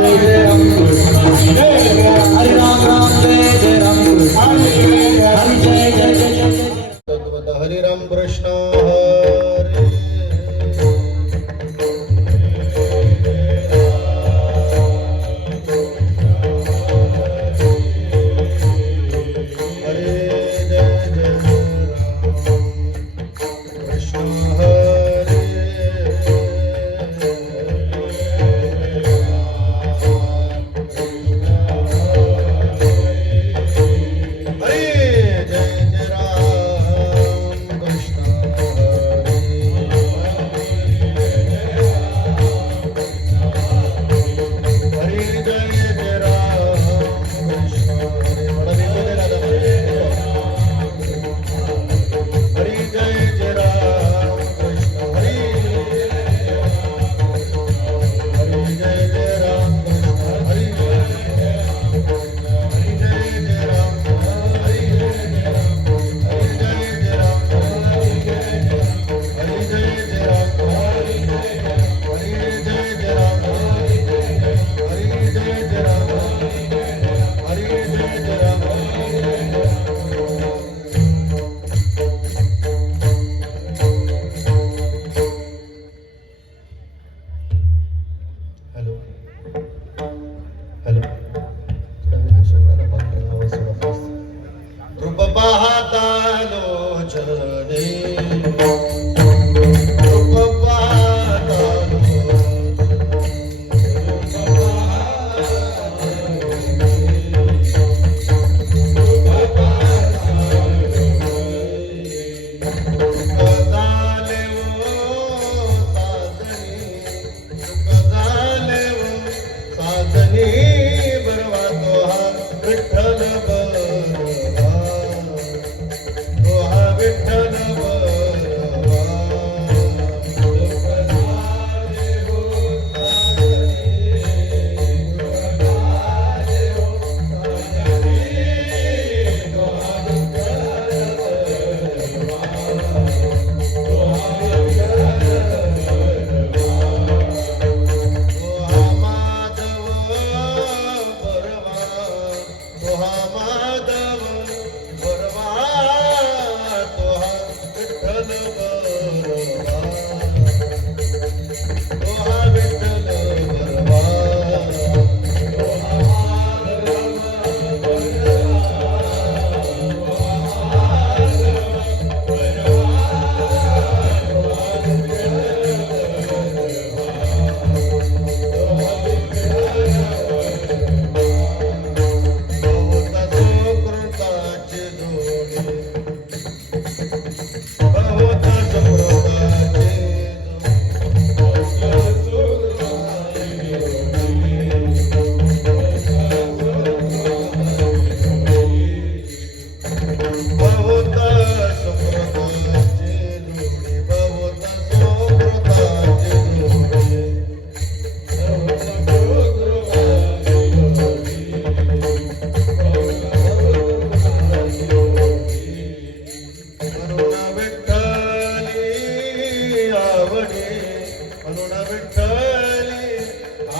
জয় জয় Yeah.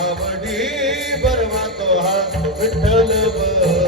આવડી ભરવા તો હા વિઠ્ઠલ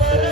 Amen.